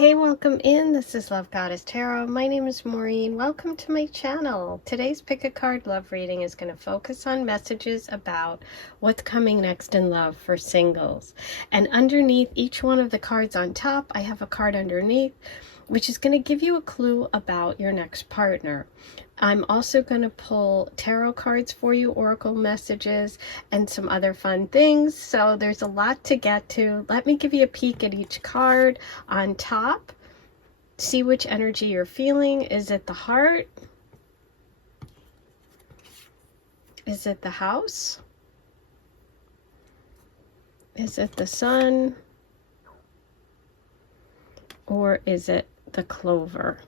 Hey, welcome in. This is Love Goddess Tarot. My name is Maureen. Welcome to my channel. Today's pick a card love reading is going to focus on messages about what's coming next in love for singles. And underneath each one of the cards on top, I have a card underneath, which is going to give you a clue about your next partner. I'm also going to pull tarot cards for you, oracle messages, and some other fun things. So there's a lot to get to. Let me give you a peek at each card on top. See which energy you're feeling. Is it the heart? Is it the house? Is it the sun? Or is it the clover?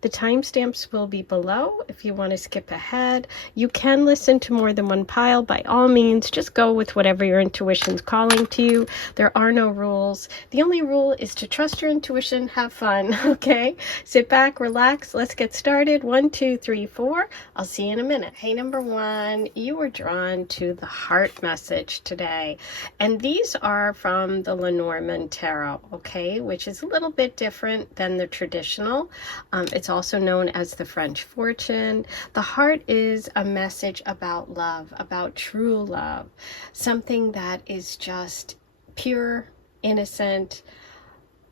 The timestamps will be below if you want to skip ahead. You can listen to more than one pile. By all means, just go with whatever your intuition's calling to you. There are no rules. The only rule is to trust your intuition, have fun, okay? Sit back, relax, let's get started. 1, 2, 3, 4. I'll see you in a minute. Hey, number 1, you were drawn to the heart message today. And these are from the Lenormand Tarot, okay? Which is a little bit different than the traditional. It's also known as the French Fortune. The heart is a message about love, about true love, something that is just pure, innocent,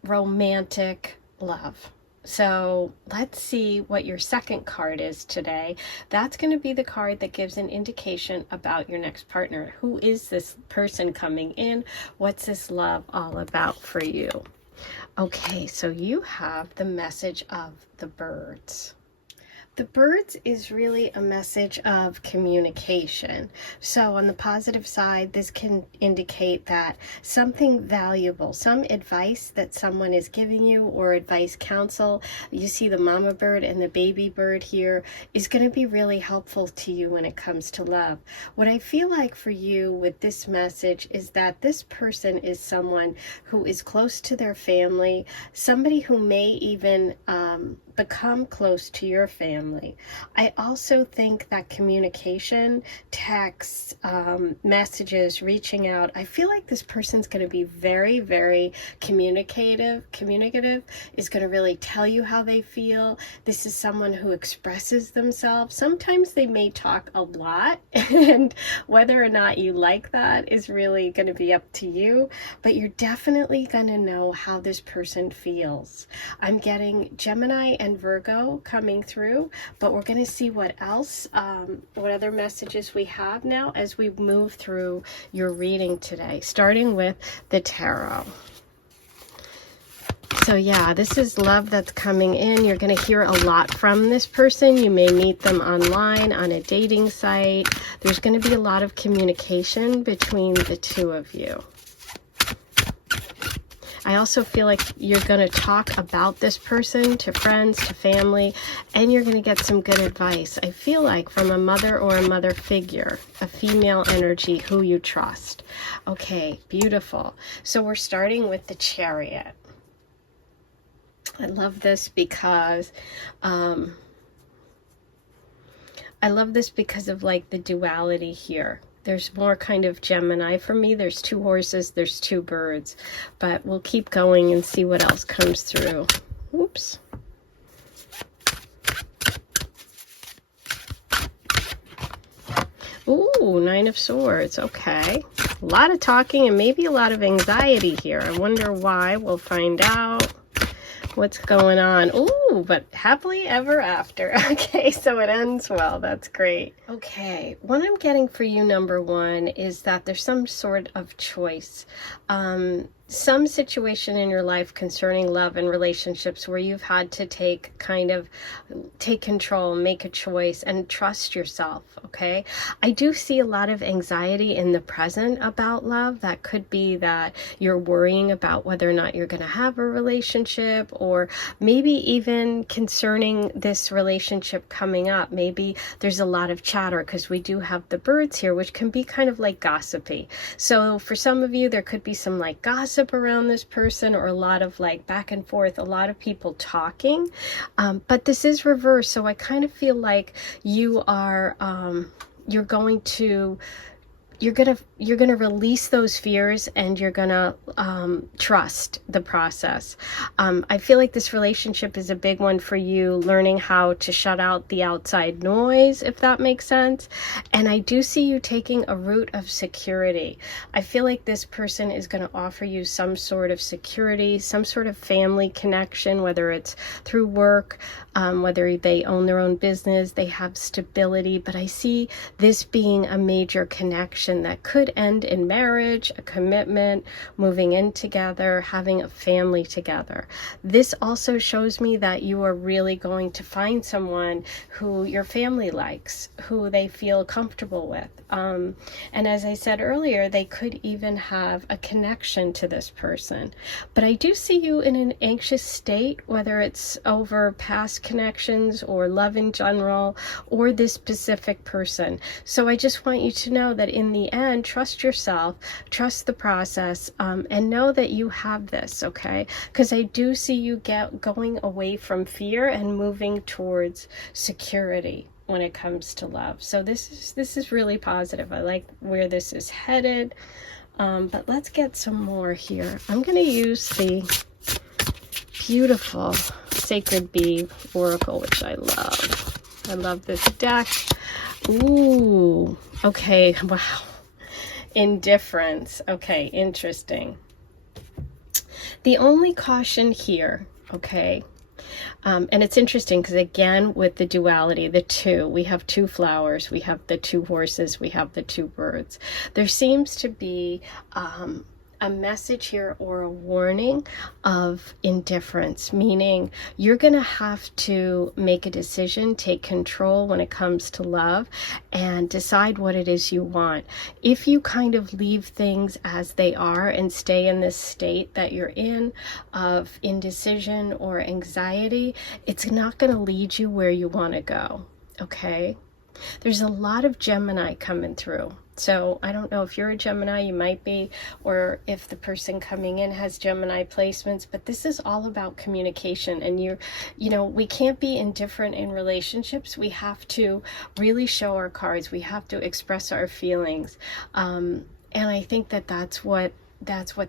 romantic love. So let's see what your second card is today. That's going to be the card that gives an indication about your next partner. Who is this person coming in? What's this love all about for you? Okay, so you have the message of the birds. The birds is really a message of communication. So on the positive side, this can indicate that something valuable, some advice that someone is giving you or advice counsel, you see the mama bird and the baby bird here, is going to be really helpful to you when it comes to love. What I feel like for you with this message is that this person is someone who is close to their family, somebody who may even become close to your family. I also think that communication, texts, messages, reaching out, I feel like this person's going to be very, very communicative, is going to really tell you how they feel. This is someone who expresses themselves. Sometimes they may talk a lot, and whether or not you like that is really going to be up to you, but you're definitely going to know how this person feels. I'm getting Gemini and Virgo coming through, but we're going to see what else, what other messages we have now as we move through your reading today, starting with the tarot. So yeah, this is love that's coming in. You're going to hear a lot from this person. You may meet them online, on a dating site. There's going to be a lot of communication between the two of you. I also feel like you're going to talk about this person to friends, to family, and you're going to get some good advice. I feel like from a mother or a mother figure, a female energy who you trust. Okay, beautiful. So we're starting with the Chariot. I love this because of like the duality here. There's more kind of Gemini for me. There's 2 horses, there's 2 birds, but we'll keep going and see what else comes through. Oops. Ooh, 9 of Swords. Okay. A lot of talking and maybe a lot of anxiety here. I wonder why. We'll find out what's going on. Ooh, but happily ever after. Okay, so it ends well. That's great. Okay, what I'm getting for you, number 1, is that there's some sort of choice. Some situation in your life concerning love and relationships where you've had to take control, make a choice, and trust yourself, okay? I do see a lot of anxiety in the present about love. That could be that you're worrying about whether or not you're going to have a relationship, or maybe even concerning this relationship coming up. Maybe there's a lot of chatter because we do have the birds here, which can be kind of like gossipy. So for some of you, there could be some like gossip around this person, or a lot of like back and forth, a lot of people talking, but this is reversed. So I kind of feel like you are you're going to you're gonna release those fears, and you're gonna trust the process. I feel like this relationship is a big one for you, learning how to shut out the outside noise, if that makes sense. And I do see you taking a route of security. I feel like this person is going to offer you some sort of security, some sort of family connection, whether it's through work, whether they own their own business, they have stability. But I see this being a major connection that could end in marriage, a commitment, moving in together, having a family together. This also shows me that you are really going to find someone who your family likes, who they feel comfortable with. And as I said earlier, they could even have a connection to this person. But I do see you in an anxious state, whether it's over past connections or love in general, or this specific person. So I just want you to know that in the end, trust yourself, trust the process, and know that you have this, okay? Because I do see you going away from fear and moving towards security when it comes to love. So this is really positive. I like where this is headed. But let's get some more here. I'm going to use the beautiful Sacred Bee Oracle, which I love. I love this deck. Ooh, okay, wow. Indifference. Okay, interesting. The only caution here, okay, and it's interesting because, again, with the duality, the two, we have two flowers, we have the two horses, we have the two birds. There seems to be a message here or a warning of indifference, meaning you're going to have to make a decision, take control when it comes to love, and decide what it is you want. If you kind of leave things as they are and stay in this state that you're in of indecision or anxiety, it's not going to lead you where you want to go, okay? There's a lot of Gemini coming through. So I don't know if you're a Gemini, you might be, or if the person coming in has Gemini placements, but this is all about communication. And you know, we can't be indifferent in relationships. We have to really show our cards. We have to express our feelings. And I think that that's what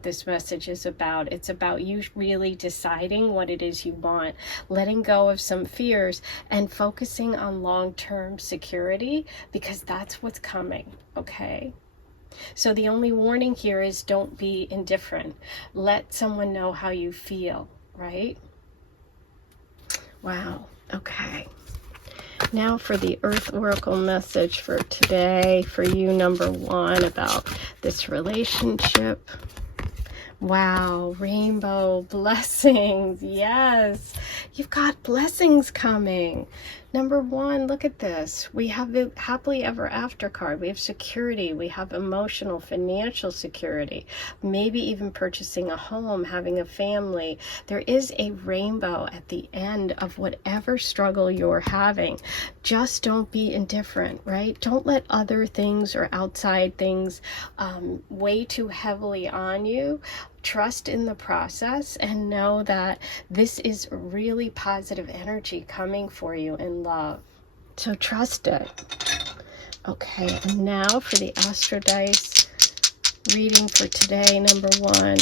this message is about. It's about you really deciding what it is you want, letting go of some fears, and focusing on long-term security, because that's what's coming, okay? So the only warning here is don't be indifferent. Let someone know how you feel, right? Wow, okay. Now for the Earth Oracle message for today, for you, number one, about this relationship. Wow, rainbow blessings. Yes, you've got blessings coming. Number one, look at this. We have the happily ever after card. We have security. We have emotional, financial security. Maybe even purchasing a home, having a family. There is a rainbow at the end of whatever struggle you're having. Just don't be indifferent, right? Don't let other things or outside things weigh too heavily on you. Trust in the process and know that this is really positive energy coming for you in love. So trust it. Okay, and now for the Astro Dice reading for today, number one.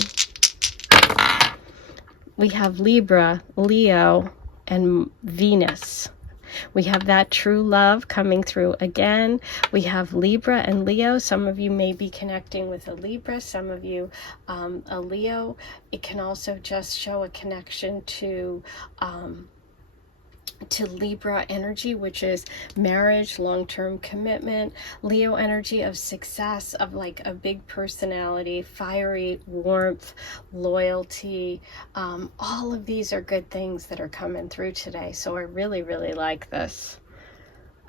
We have Libra, Leo, and Venus. We have that true love coming through again. We have Libra and Leo. Some of you may be connecting with a Libra, some of you a Leo. It can also just show a connection to Libra energy, which is marriage, long-term commitment. Leo energy of success, of like a big personality, fiery warmth, loyalty. All of these are good things that are coming through today. So I really, really like this.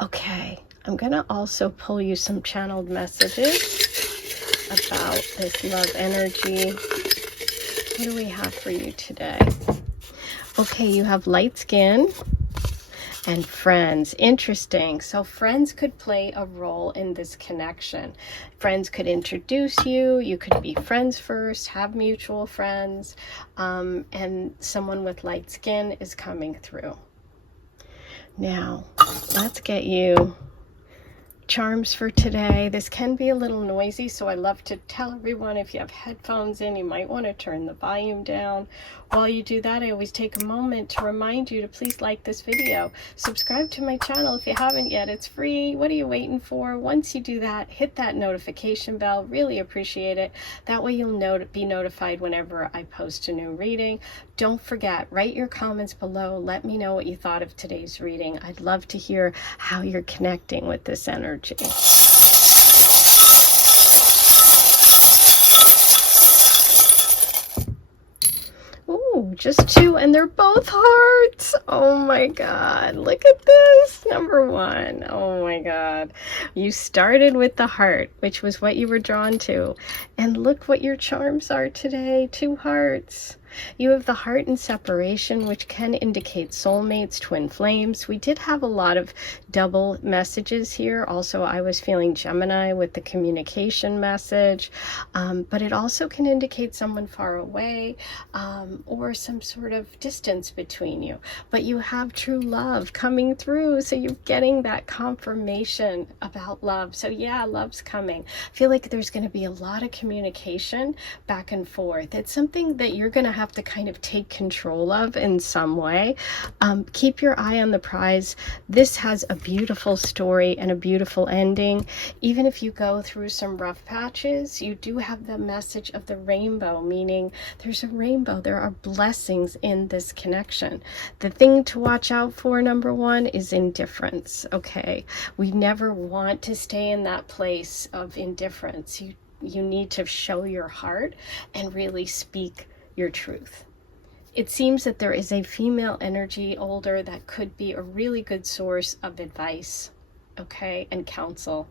Okay, I'm going to also pull you some channeled messages about this love energy. What do we have for you today? Okay, you have light skin and friends. Interesting. So friends could play a role in this connection. Friends could introduce you. You could be friends first, have mutual friends, and someone with light skin is coming through. Now, let's get you charms for today. This can be a little noisy, so I love to tell everyone, if you have headphones in, you might want to turn the volume down. While you do that, I always take a moment to remind you to please like this video. Subscribe to my channel if you haven't yet. It's free. What are you waiting for? Once you do that, hit that notification bell. Really appreciate it. That way you'll be notified whenever I post a new reading. Don't forget, write your comments below. Let me know what you thought of today's reading. I'd love to hear how you're connecting with this energy. Ooh, just two, and they're both hearts. Oh my God, look at this. Number one. Oh my God. You started with the heart, which was what you were drawn to. And look what your charms are today. Two hearts. You have the heart in separation, which can indicate soulmates, twin flames. We did have a lot of double messages here. Also, I was feeling Gemini with the communication message, but it also can indicate someone far away, or some sort of distance between you. But you have true love coming through, so you're getting that confirmation about love. So yeah, love's coming. I feel like there's going to be a lot of communication back and forth. It's something that you're going to have to kind of take control of in some way. Keep your eye on the prize. This has a beautiful story and a beautiful ending. Even if you go through some rough patches, you do have the message of the rainbow, meaning there's a rainbow. There are blessings in this connection. The thing to watch out for, number one, is indifference. Okay, we never want to stay in that place of indifference. You need to show your heart and really speak your truth. It seems that there is a female energy, older, that could be a really good source of advice, okay, and counsel.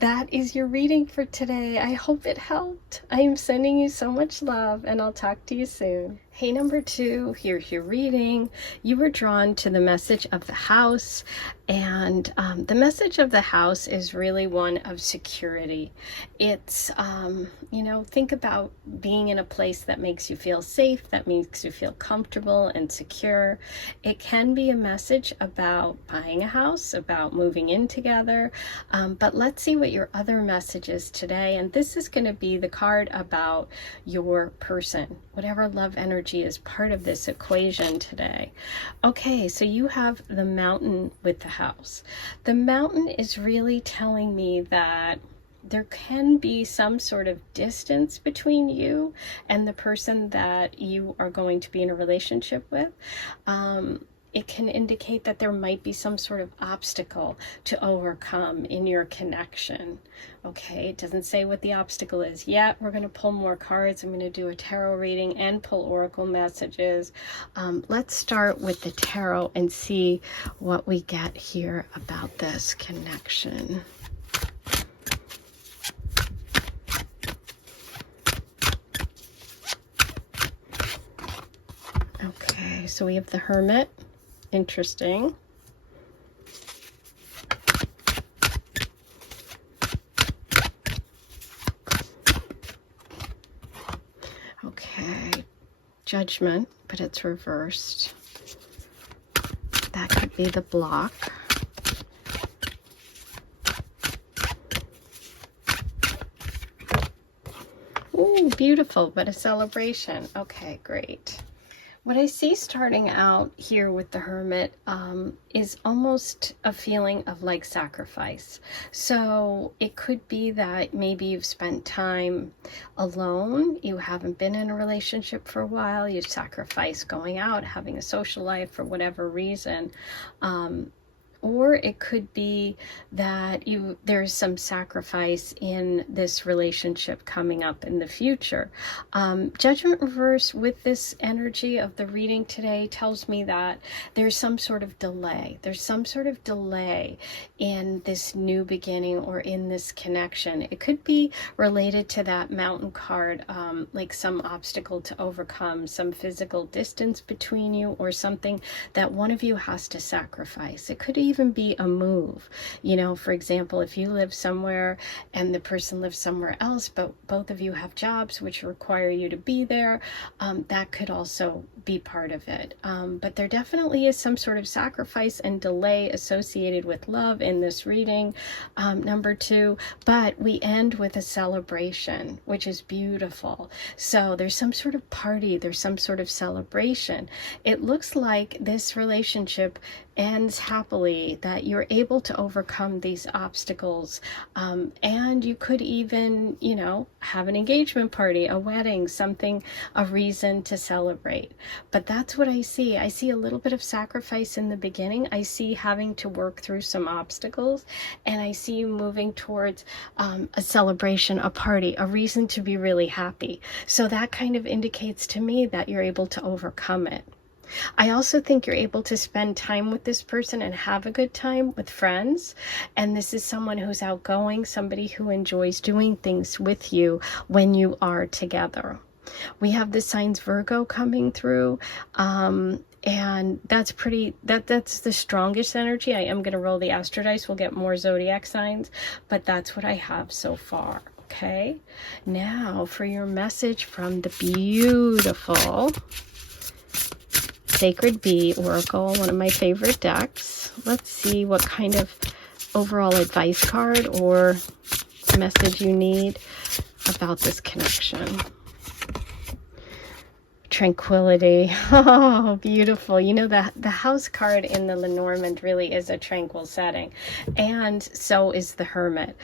That is your reading for today. I hope it helped. I am sending you so much love, and I'll talk to you soon. Hey, number two, here's your reading. You were drawn to the message of the house, and the message of the house is really one of security. It's, think about being in a place that makes you feel safe, that makes you feel comfortable and secure. It can be a message about buying a house, about moving in together, but let's see what your other message is today. And this is going to be the card about your person, whatever love energy is part of this equation today. Okay, so you have the mountain with the house. The mountain is really telling me that there can be some sort of distance between you and the person that you are going to be in a relationship with. It can indicate that there might be some sort of obstacle to overcome in your connection. Okay, it doesn't say what the obstacle is yet. We're going to pull more cards. I'm going to do a tarot reading and pull oracle messages. Let's start with the tarot and see what we get here about this connection. Okay, so we have the Hermit. Interesting. Okay, Judgment, but it's reversed. That could be the block. Ooh, beautiful, but a celebration. Okay, great. What I see starting out here with the Hermit is almost a feeling of like sacrifice. So it could be that maybe you've spent time alone, you haven't been in a relationship for a while, you sacrifice going out, having a social life for whatever reason. Or it could be that there's some sacrifice in this relationship coming up in the future. Judgment reverse with this energy of the reading today tells me that there's some sort of delay. There's some sort of delay in this new beginning or in this connection. It could be related to that mountain card, like some obstacle to overcome, some physical distance between you, or something that one of you has to sacrifice. It could even be a move. You know, for example, if you live somewhere and the person lives somewhere else, but both of you have jobs which require you to be there, that could also be part of it. But there definitely is some sort of sacrifice and delay associated with love in this reading, number 2. But we end with a celebration, which is beautiful. So there's some sort of party, there's some sort of celebration. It looks like this relationship ends happily, that you're able to overcome these obstacles, and you could even, you know, have an engagement party, a wedding, something, a reason to celebrate. But that's what I see. I see a little bit of sacrifice in the beginning. I see having to work through some obstacles, and I see you moving towards a celebration, a party, a reason to be really happy. So that kind of indicates to me that you're able to overcome it. I also think you're able to spend time with this person and have a good time with friends. And this is someone who's outgoing, somebody who enjoys doing things with you when you are together. We have the signs Virgo coming through, and that's that's the strongest energy. I am going to roll the astro dice. We'll get more zodiac signs, but that's what I have so far. Okay, now for your message from the beautiful Sacred Bee Oracle, one of my favorite decks. Let's see what kind of overall advice card or message you need about this connection. Tranquility. Oh, beautiful. You know, the house card in the Lenormand really is a tranquil setting, and so is the Hermit.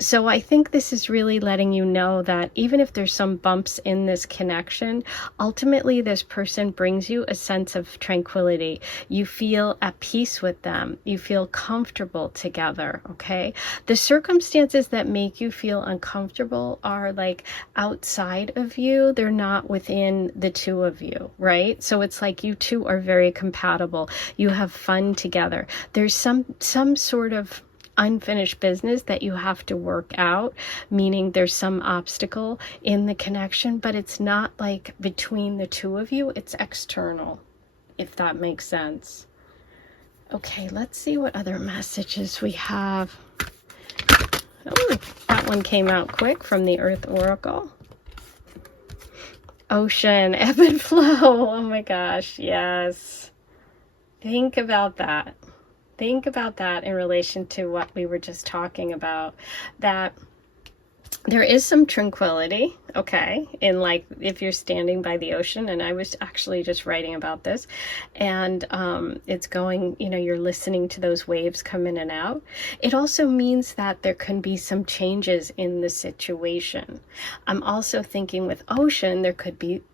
So I think this is really letting you know that even if there's some bumps in this connection, ultimately this person brings you a sense of tranquility. You feel at peace with them. You feel comfortable together, okay? The circumstances that make you feel uncomfortable are like outside of you. They're not within the two of you, right? So it's like you two are very compatible. You have fun together. There's some sort of unfinished business that you have to work out, meaning there's some obstacle in the connection, but it's not like between the two of you. It's external, if that makes sense. Okay, let's see what other messages we have. Oh, that one came out quick from the Earth Oracle. Ocean, ebb and flow. Oh my gosh, yes. Think about that. Think about that in relation to what we were just talking about. That there is some tranquility, okay, in like if you're standing by the ocean, and I was actually just writing about this, and it's going, you know, you're listening to those waves come in and out. It also means that there can be some changes in the situation. I'm also thinking with ocean,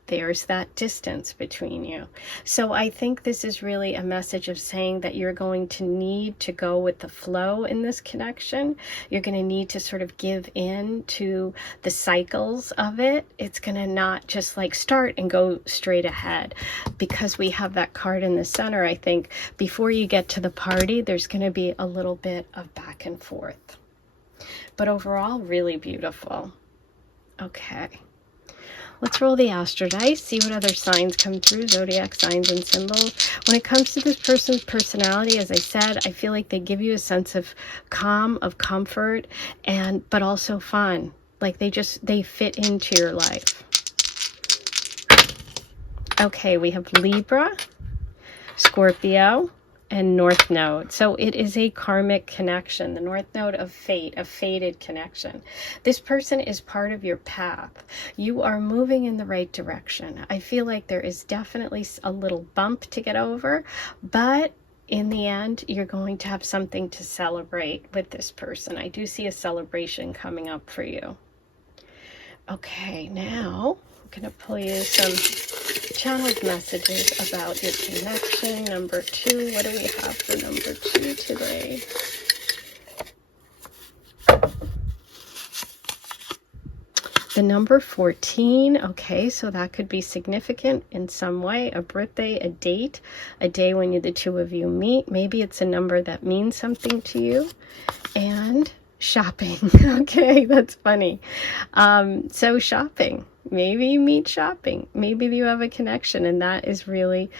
there's that distance between you. So I think this is really a message of saying that you're going to need to go with the flow in this connection. You're going to need to sort of give in to the cycles of it. It's going to not just like start and go straight ahead, because we have that card in the center. I think before you get to the party, there's going to be a little bit of back and forth. But overall, really beautiful. Okay. Let's roll the astro dice, see what other signs come through, zodiac signs and symbols. When it comes to this person's personality, as I said, I feel like they give you a sense of calm, of comfort, but also fun. Like they fit into your life. Okay, we have Libra, Scorpio, and North Node. So it is a karmic connection, the North Node of fate, a fated connection. This person is part of your path. You are moving in the right direction. I feel like there is definitely a little bump to get over, but in the end, you're going to have something to celebrate with this person. I do see a celebration coming up for you. Okay, now I'm going to pull you some channeled messages about your connection. Number 2, what do we have for number 2 today? The number 14, okay, so that could be significant in some way, a birthday, a date, a day when the two of you meet. Maybe it's a number that means something to you. And shopping, okay, that's funny. So shopping. Maybe you meet shopping. Maybe you have a connection, and that is really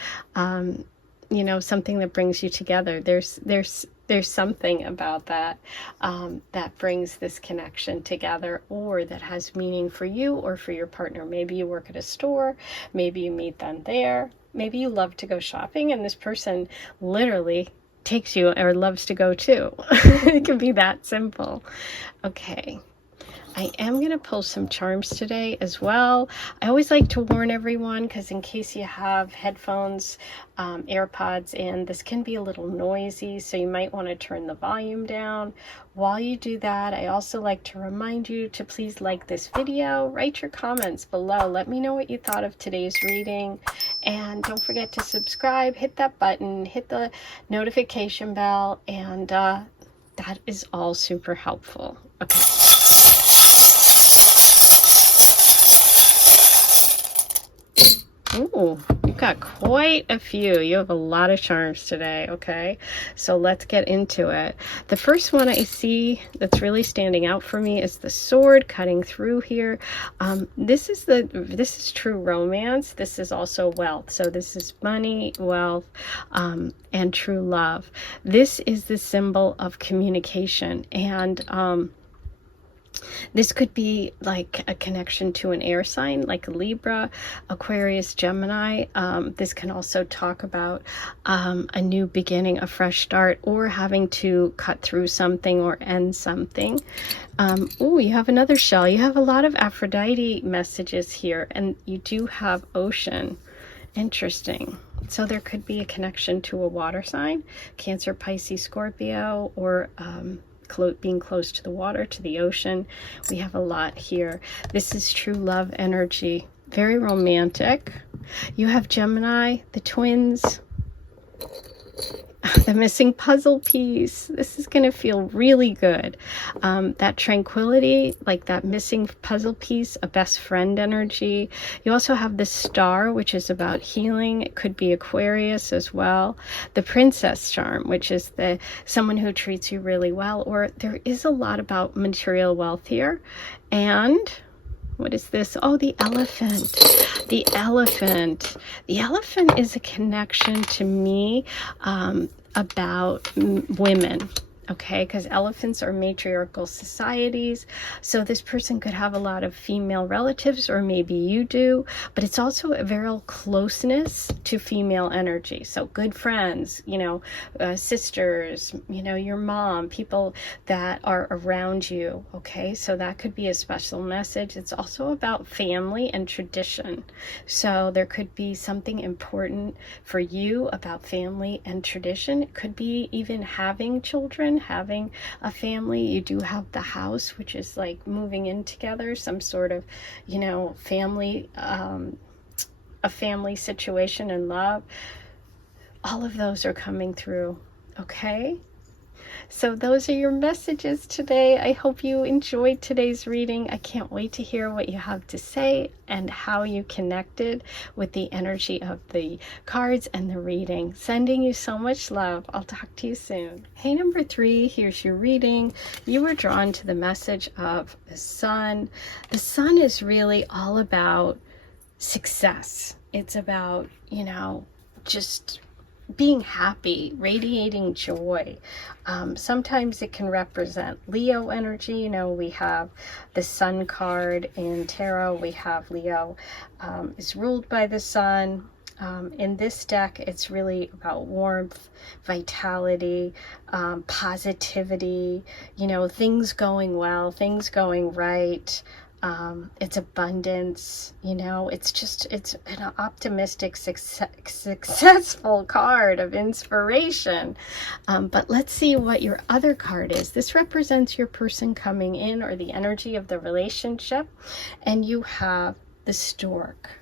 you know, something that brings you together. There's something about that that brings this connection together, or that has meaning for you or for your partner. Maybe you work at a store, maybe you meet them there, maybe you love to go shopping and this person literally takes you or loves to go too. It can be that simple. Okay. I am going to pull some charms today as well. I always like to warn everyone, because in case you have headphones, AirPods in, this can be a little noisy, so you might want to turn the volume down. While you do that, I also like to remind you to please like this video, write your comments below, let me know what you thought of today's reading, and don't forget to subscribe, hit that button, hit the notification bell, and that is all super helpful. Okay. Ooh, you've got quite a few. You have a lot of charms today, okay? So let's get into it. The first one I see that's really standing out for me is the sword cutting through here. This is true romance. This is also wealth. So this is money, wealth, and true love. This is the symbol of communication, and this could be like a connection to an air sign, like Libra, Aquarius, Gemini. This can also talk about a new beginning, a fresh start, or having to cut through something or end something. Oh, you have another shell. You have a lot of Aphrodite messages here, and you do have ocean. Interesting. So there could be a connection to a water sign, Cancer, Pisces, Scorpio, or being close to the water, to the ocean. We have a lot here. This is true love energy, very romantic. You have Gemini, the twins, the missing puzzle piece. This is going to feel really good. That tranquility, like that missing puzzle piece, a best friend energy. You also have the star, which is about healing. It could be Aquarius as well. The princess charm, which is someone who treats you really well, or there is a lot about material wealth here. And what is this? Oh, the elephant. The elephant. The elephant is a connection to me about women. Okay, because elephants are matriarchal societies, so this person could have a lot of female relatives, or maybe you do, but it's also a very closeness to female energy. So good friends, you know, sisters, you know, your mom, people that are around you. Okay, so that could be a special message. It's also about family and tradition. So there could be something important for you about family and tradition. It could be even having children, having a family. You do have the house, which is like moving in together, some sort of, you know, family, a family situation and love. All of those are coming through. Okay, so those are your messages today. I hope you enjoyed today's reading. I can't wait to hear what you have to say and how you connected with the energy of the cards and the reading. Sending you so much love. I'll talk to you soon. Hey, number 3, here's your reading. You were drawn to the message of the sun. The sun is really all about success. It's about, you know, just being happy, radiating joy. Sometimes it can represent Leo energy. You know, we have the sun card in tarot. We have Leo is ruled by the sun. In this deck, it's really about warmth, vitality, positivity, you know, things going well, things going right. It's abundance, you know, it's an optimistic, successful card of inspiration. But let's see what your other card is. This represents your person coming in, or the energy of the relationship. And you have the stork.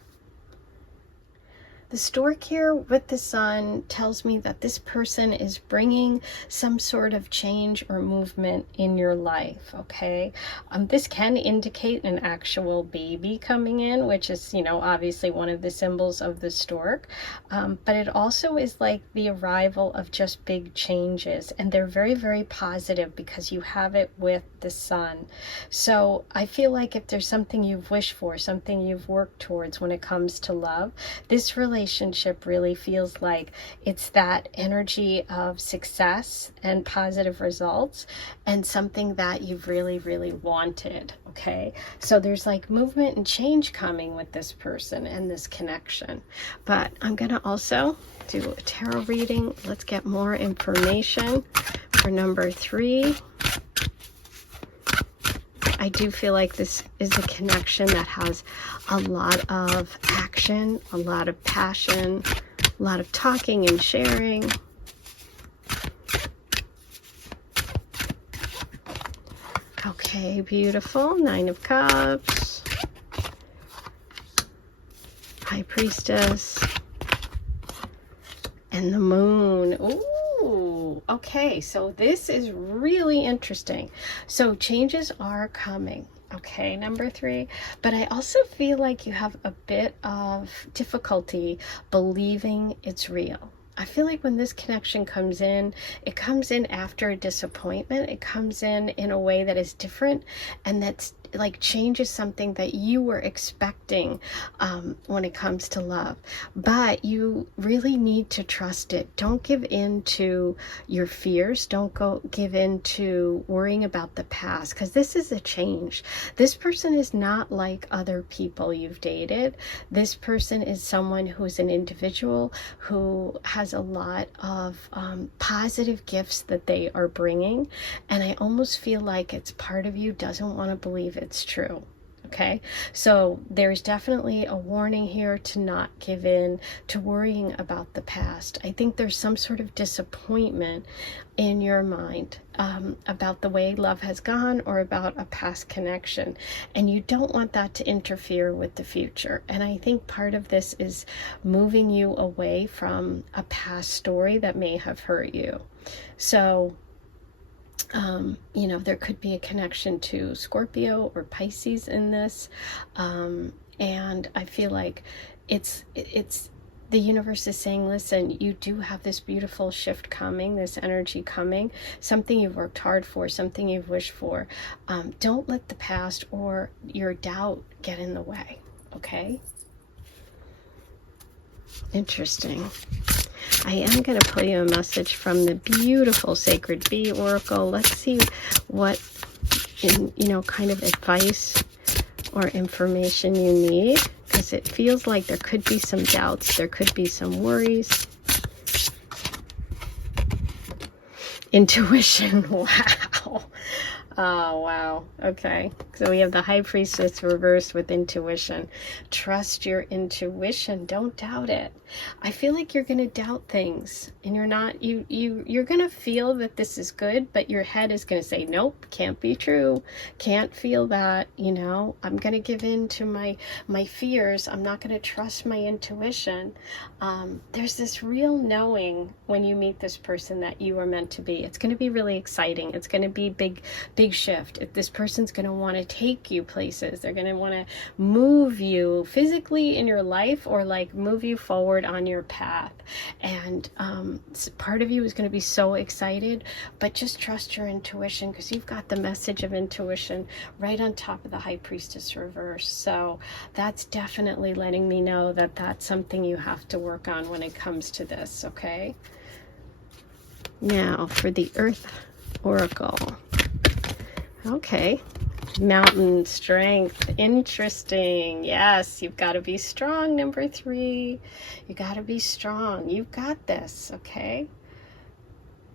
The stork here with the sun tells me that this person is bringing some sort of change or movement in your life, okay? This can indicate an actual baby coming in, which is, you know, obviously one of the symbols of the stork. But it also is like the arrival of just big changes. And they're very, very positive because you have it with the sun. So I feel like if there's something you've wished for, something you've worked towards when it comes to love, this relationship relationship really feels like it's that energy of success and positive results and something that you've really, really wanted, okay? So there's like movement and change coming with this person and this connection. But I'm going to also do a tarot reading. Let's get more information for number 3. I do feel like this is a connection that has a lot of action, a lot of passion, a lot of talking and sharing. Okay, beautiful. 9 of Cups. High Priestess. And the Moon. Ooh, okay, so this is really interesting. So changes are coming, okay, number 3. But I also feel like you have a bit of difficulty believing it's real. I feel like when this connection comes in, it comes in after a disappointment. It comes in a way that is different, and that's like changes something that you were expecting when it comes to love. But you really need to trust it. Don't give in to your fears. Don't give in to worrying about the past, because this is a change. This person is not like other people you've dated. This person is someone who's an individual who has a lot of positive gifts that they are bringing, and I almost feel like it's part of you doesn't want to believe it's true. Okay, so there's definitely a warning here to not give in to worrying about the past. I think there's some sort of disappointment in your mind about the way love has gone or about a past connection, and you don't want that to interfere with the future. And I think part of this is moving you away from a past story that may have hurt you. So you know, there could be a connection to Scorpio or Pisces in this, and I feel like it's the universe is saying, listen, you do have this beautiful shift coming, this energy coming, something you've worked hard for, something you've wished for. Don't let the past or your doubt get in the way, okay? Interesting. I am going to pull you a message from the beautiful Sacred Bee Oracle. Let's see what, kind of advice or information you need, because it feels like there could be some doubts, there could be some worries. Intuition, wow. Oh, wow. Okay. So we have the High Priestess reversed with intuition. Trust your intuition. Don't doubt it. I feel like you're going to doubt things, and you're not, you're going to feel that this is good, but your head is going to say, nope, can't be true. Can't feel that, I'm going to give in to my fears. I'm not going to trust my intuition. There's this real knowing when you meet this person that you are meant to be. It's going to be really exciting. It's going to be big shift. If this person's going to want to take you places, they're going to want to move you physically in your life, or like move you forward on your path. And part of you is going to be so excited, but just trust your intuition, because you've got the message of intuition right on top of the High Priestess reverse. So that's definitely letting me know that that's something you have to work on when it comes to this, okay? Now for the Earth Oracle. Okay, mountain strength, interesting. Yes, you've got to be strong, number 3. You got to be strong. You've got this, okay?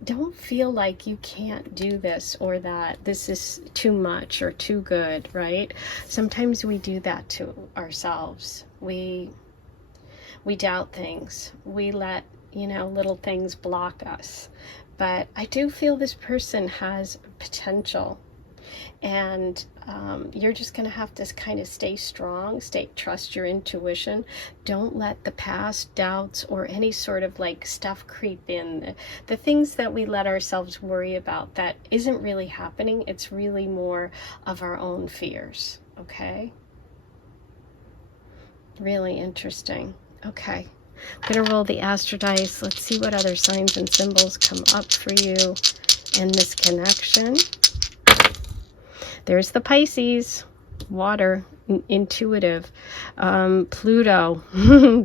Don't feel like you can't do this, or that this is too much or too good, right? Sometimes we do that to ourselves. We doubt things. We let, little things block us. But I do feel this person has potential. And you're just going to have to kind of stay strong, trust your intuition. Don't let the past doubts or any sort of like stuff creep in. The things that we let ourselves worry about that isn't really happening. It's really more of our own fears. Okay? Really interesting. Okay. I'm going to roll the Astro Dice. Let's see what other signs and symbols come up for you in this connection. There's the Pisces. water, intuitive. Pluto,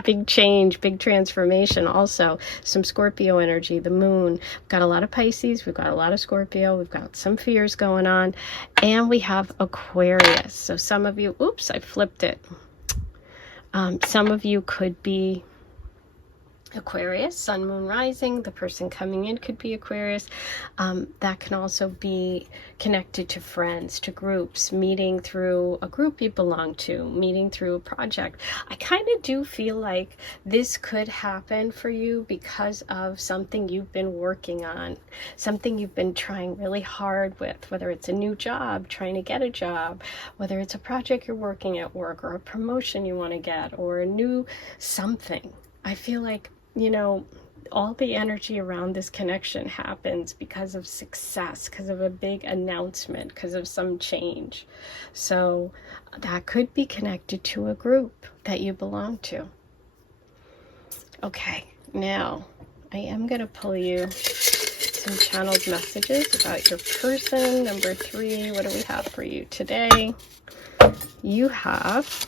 big change, big transformation. Also some Scorpio energy, the moon. We've got a lot of Pisces, we've got a lot of Scorpio, we've got some fears going on, and we have Aquarius. So some of you, oops, I flipped it. Some of you could be Aquarius, sun, moon, rising. The person coming in could be Aquarius. That can also be connected to friends, to groups, meeting through a group you belong to, meeting through a project. I kind of do feel like this could happen for you because of something you've been working on, something you've been trying really hard with, whether it's a new job, trying to get a job, whether it's a project you're working at work, or a promotion you want to get, or a new something. I feel like, you know, all the energy around this connection happens because of success, because of a big announcement, because of some change. So that could be connected to a group that you belong to. Okay, now I am going to pull you some channeled messages about your person. Number 3, what do we have for you today? You have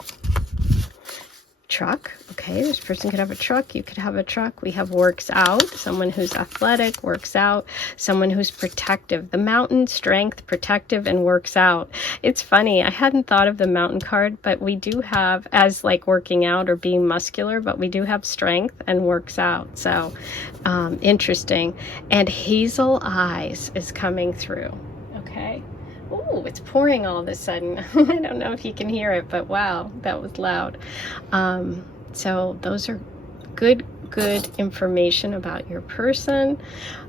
truck. Okay, this person could have a truck, you could have a truck. We have works out, someone who's athletic, works out, someone who's protective. The mountain, strength, protective, and works out. It's funny, I hadn't thought of the mountain card, but we do have, as like working out or being muscular, but we do have strength and works out. So interesting. And hazel eyes is coming through. Okay. Oh, it's pouring all of a sudden. I don't know if you can hear it, but wow, that was loud. So those are good information about your person.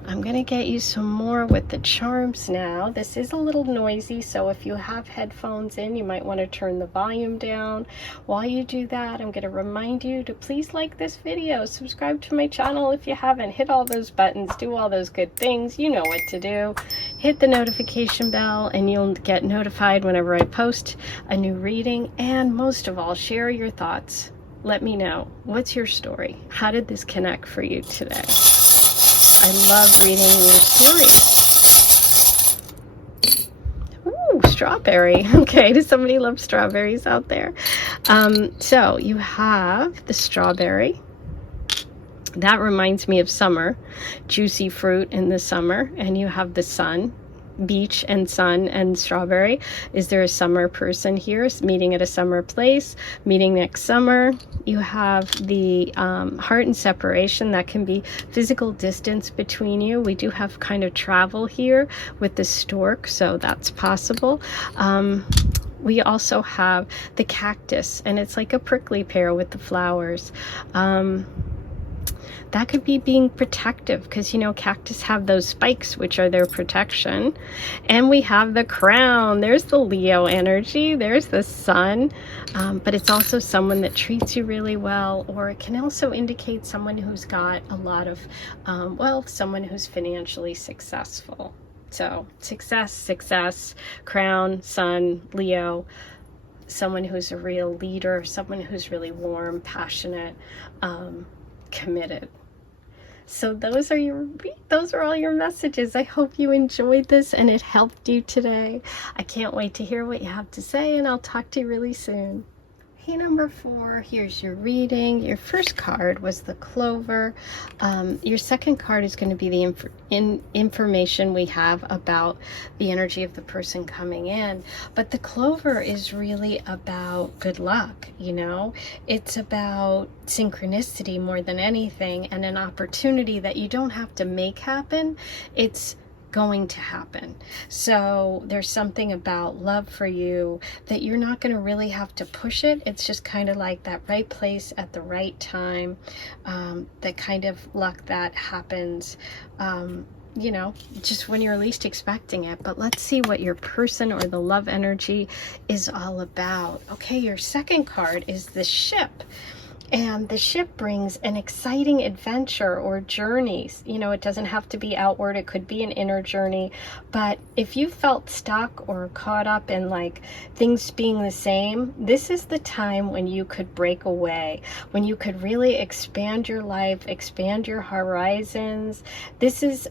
I'm going to get you some more with the charms now. This is a little noisy, so if you have headphones in, you might want to turn the volume down. While you do that, I'm going to remind you to please like this video, subscribe to my channel if you haven't, hit all those buttons, do all those good things. You know what to do. Hit the notification bell and you'll get notified whenever I post a new reading. And most of all, share your thoughts. Let me know. What's your story? How did this connect for you today? I love reading your stories. Ooh, strawberry. Okay, does somebody love strawberries out there? So you have the strawberry. That reminds me of summer, juicy fruit in the summer. And you have the sun, beach and sun and strawberry. Is there a summer person here meeting at a summer place, meeting next summer? You have the heart and separation. That can be physical distance between you. We do have kind of travel here with the stork, so that's possible. We also have the cactus, and it's like a prickly pear with the flowers. That could be being protective because, you know, cactus have those spikes, which are their protection. And we have the crown. There's the Leo energy. There's the sun. But it's also someone that treats you really well, or it can also indicate someone who's got a lot of wealth, someone who's financially successful. So success, crown, sun, Leo, someone who's a real leader, someone who's really warm, passionate, committed. So those are all your messages. I hope you enjoyed this and it helped you today. I can't wait to hear what you have to say, and I'll talk to you really soon. Hey, number 4, here's your reading. Your first card was the clover. Your second card is going to be the information we have about the energy of the person coming in. But the clover is really about good luck, you know? It's about synchronicity more than anything, and an opportunity that you don't have to make happen. It's going to happen. So there's something about love for you that you're not going to really have to push it. It's just kind of like that right place at the right time, that kind of luck that happens, you know, just when you're least expecting it. But let's see what your person or the love energy is all about. Okay, your second card is the ship. And the ship brings an exciting adventure or journeys. You know, it doesn't have to be outward, it could be an inner journey. But if you felt stuck or caught up in like things being the same, this is the time when you could break away, when you could really expand your life, expand your horizons. This is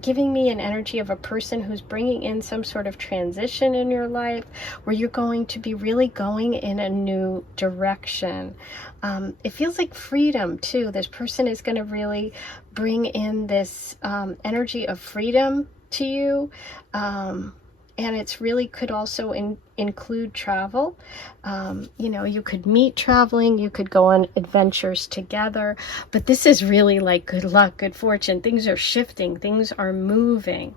giving me an energy of a person who's bringing in some sort of transition in your life where you're going to be really going in a new direction. It feels like freedom too. This person is going to really bring in this energy of freedom to you. And it's really could also include travel. You know, you could meet traveling, you could go on adventures together, but this is really like good luck, good fortune. Things are shifting, things are moving.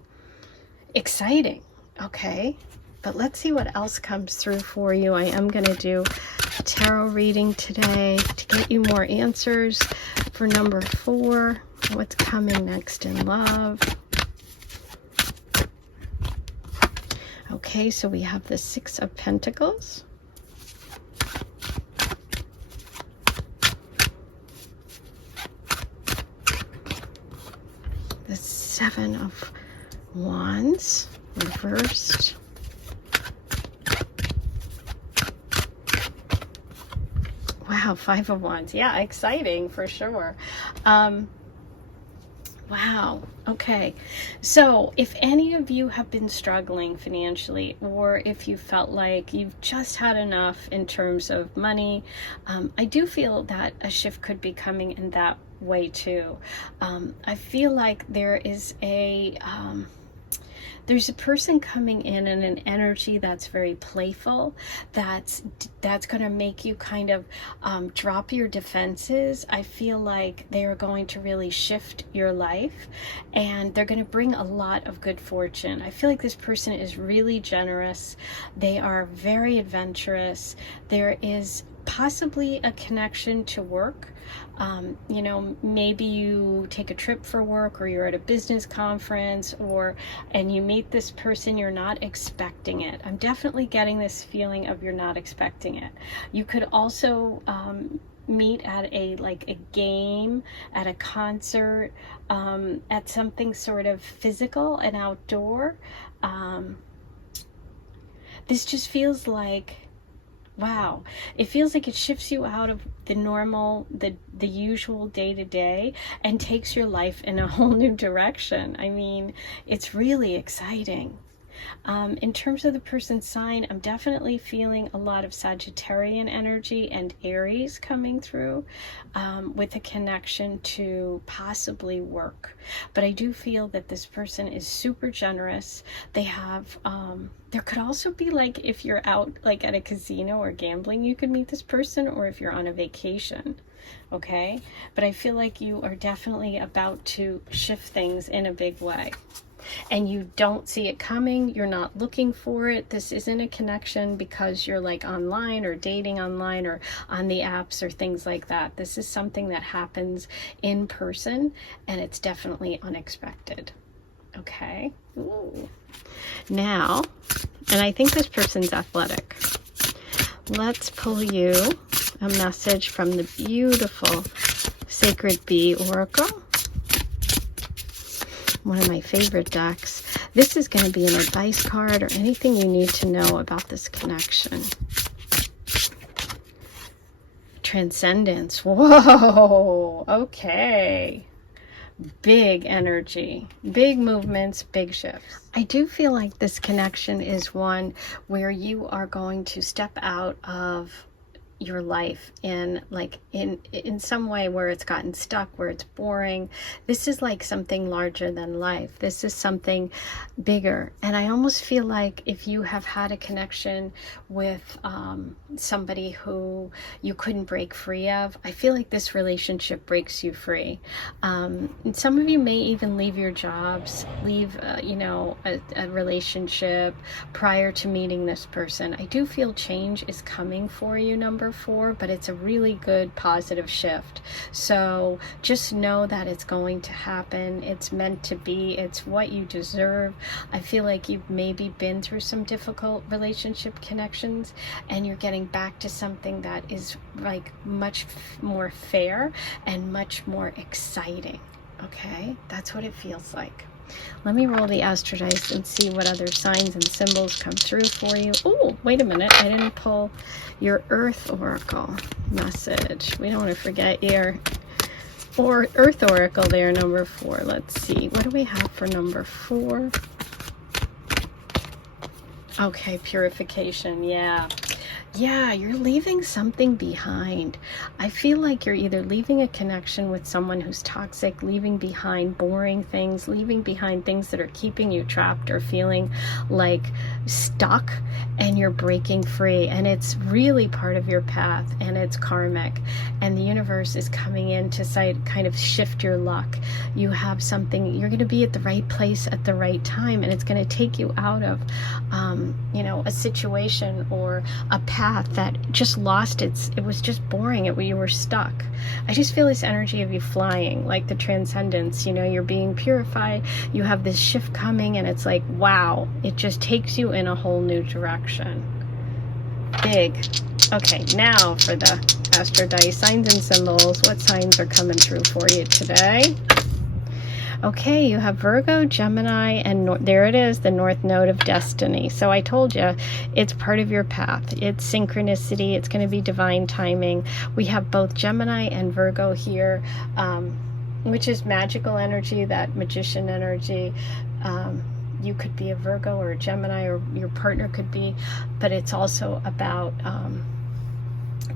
Exciting. Okay. But let's see what else comes through for you. I am going to do a tarot reading today to get you more answers for number 4. What's coming next in love? Okay, so we have the 6 of Pentacles. The 7 of Wands, reversed. Wow, 5 of Wands. Yeah, exciting for sure. Wow. Okay. So if any of you have been struggling financially, or if you felt like you've just had enough in terms of money, I do feel that a shift could be coming in that way too. I feel like there is there's a person coming in an energy that's very playful, that's going to make you kind of drop your defenses. I feel like they are going to really shift your life, and they're going to bring a lot of good fortune. I feel like this person is really generous. They are very adventurous. There is possibly a connection to work. You know, maybe you take a trip for work, or you're at a business conference, and you meet this person, you're not expecting it. I'm definitely getting this feeling of you're not expecting it. You could also meet at a game, at a concert, at something sort of physical and outdoor. This just feels like, wow, it feels like it shifts you out of the normal, the usual day-to-day, and takes your life in a whole new direction. I mean, it's really exciting. In terms of the person's sign, I'm definitely feeling a lot of Sagittarian energy and Aries coming through, with a connection to possibly work. But I do feel that this person is super generous. They have, there could also be like, if you're out like at a casino or gambling, you could meet this person, or if you're on a vacation. Okay. But I feel like you are definitely about to shift things in a big way. And you don't see it coming, you're not looking for it. This isn't a connection because you're like online or dating online or on the apps or things like that. This is something that happens in person, and it's definitely unexpected. Okay. Ooh. Now, and I think this person's athletic. Let's pull you a message from the beautiful Sacred Bee Oracle. One of my favorite decks. This is going to be an advice card or anything you need to know about this connection. Transcendence. Whoa. Okay. Big energy, big movements, big shifts. I do feel like this connection is one where you are going to step out of your life in some way where it's gotten stuck, where it's boring. This is like something larger than life. This is something bigger. And I almost feel like if you have had a connection with somebody who you couldn't break free of, I feel like this relationship breaks you free. And some of you may even leave your jobs, leave a relationship prior to meeting this person. I do feel change is coming for you, number number 4, but it's a really good positive shift. So just know that it's going to happen. It's meant to be. It's what you deserve. I feel like you've maybe been through some difficult relationship connections, and you're getting back to something that is like much more fair and much more exciting. Okay, that's what it feels like. Let me roll the astro dice and see what other signs and symbols come through for you. Oh, wait a minute. I didn't pull your Earth Oracle message. We don't want to forget your Earth Oracle there, number 4. Let's see. What do we have for number 4? Okay, purification. Yeah, you're leaving something behind. I feel like you're either leaving a connection with someone who's toxic, leaving behind boring things, leaving behind things that are keeping you trapped or feeling like stuck, and you're breaking free. And it's really part of your path, and it's karmic. And the universe is coming in to kind of shift your luck. You have something, you're going to be at the right place at the right time, and it's going to take you out of, a situation or a path that just lost it was just boring. You were stuck. I just feel this energy of you flying, like the transcendence. You're being purified. You have this shift coming, and it's like, wow, it just takes you in a whole new direction. Big. Okay, now for the astro dice signs and symbols. What signs are coming through for you today? Okay, you have Virgo, Gemini, and there it is, the North Node of Destiny. So I told you, it's part of your path. It's synchronicity. It's going to be divine timing. We have both Gemini and Virgo here, which is magical energy, that magician energy. You could be a Virgo or a Gemini, or your partner could be, but it's also about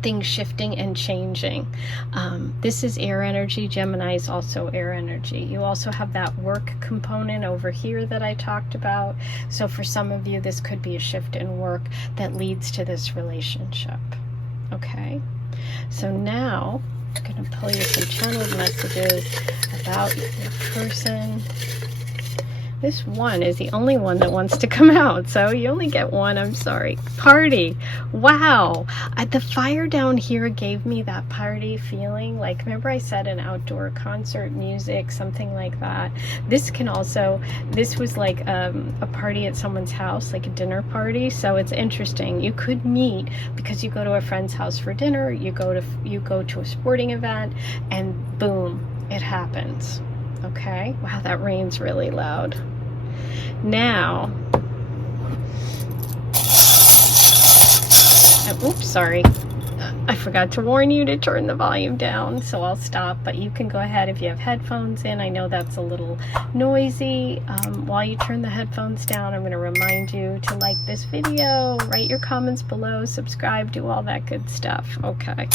things shifting and changing. This is air energy. Gemini is also air energy. You also have that work component over here that I talked about. So for some of you, this could be a shift in work that leads to this relationship. Okay, so now I'm going to pull you some channeled messages about your person. This one is the only one that wants to come out, so you only get one. I'm sorry. Party. Wow. The fire down here gave me that party feeling. Like, remember I said an outdoor concert, music, something like that. This was like a party at someone's house, like a dinner party. So it's interesting. You could meet because you go to a friend's house for dinner, you go to a sporting event, and boom, it happens. Okay, wow, that rain's really loud. Now, oops, sorry. I forgot to warn you to turn the volume down, so I'll stop, but you can go ahead if you have headphones in. I know that's a little noisy. While you turn the headphones down, I'm going to remind you to like this video, write your comments below, subscribe, do all that good stuff. Okay.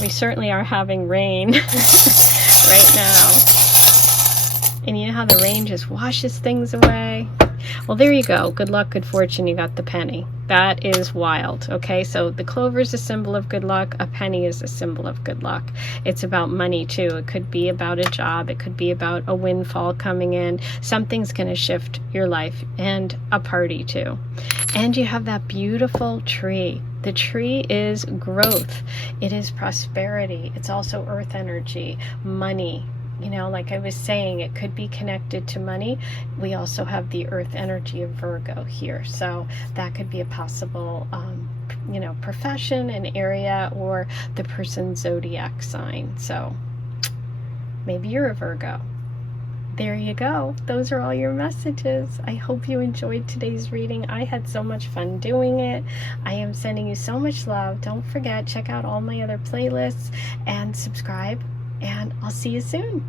We certainly are having rain right now. And you know how the rain just washes things away? Well, there you go. Good luck, good fortune. You got the penny. That is wild. Okay, so the clover is a symbol of good luck. A penny is a symbol of good luck. It's about money too. It could be about a job. It could be about a windfall coming in. Something's going to shift your life, and a party too. And you have that beautiful tree. The tree is growth. It is prosperity. It's also earth energy, money. Like I was saying, it could be connected to money. We also have the earth energy of Virgo here. So that could be a possible, profession, an area, or the person's zodiac sign. So maybe you're a Virgo. There you go. Those are all your messages. I hope you enjoyed today's reading. I had so much fun doing it. I am sending you so much love. Don't forget, check out all my other playlists and subscribe, and I'll see you soon.